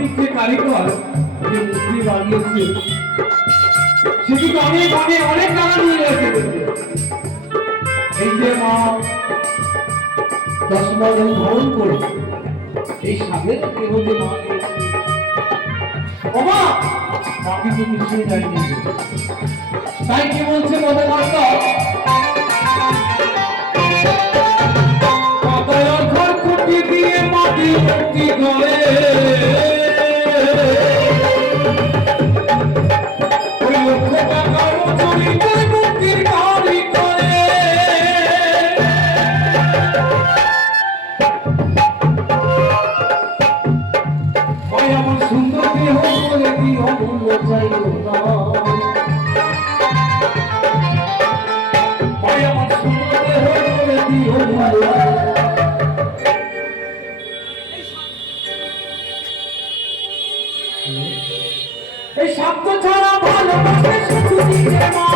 প্রাকৃতিক যে কারিগর যে মূর্তি বানিয়েছে সে কিন্তু অনেক অনেক অনেক টাকা নিয়ে গেছে। এই যে মা 10 বছর ধারণ করে এই সাধের কেহ যে মা দিয়েছে বাবা মা কিন্তু কিছুই যায়নি। তাই কি বলছে পদকর্ত পাতায় ঘর খুঁটি দিয়ে মাটি মূর্তি করে ওই লক্ষ টাকার চুরিতে মূর্তির গাড়ি করে ওই আমার সুন্দর দেহ করে দিও মূল্য চাইল না ওই আমার সুন্দর দেহ করে দিও মূল্য এই শব্দ ছাড়া ভালোবাসে শুধু নিজে মা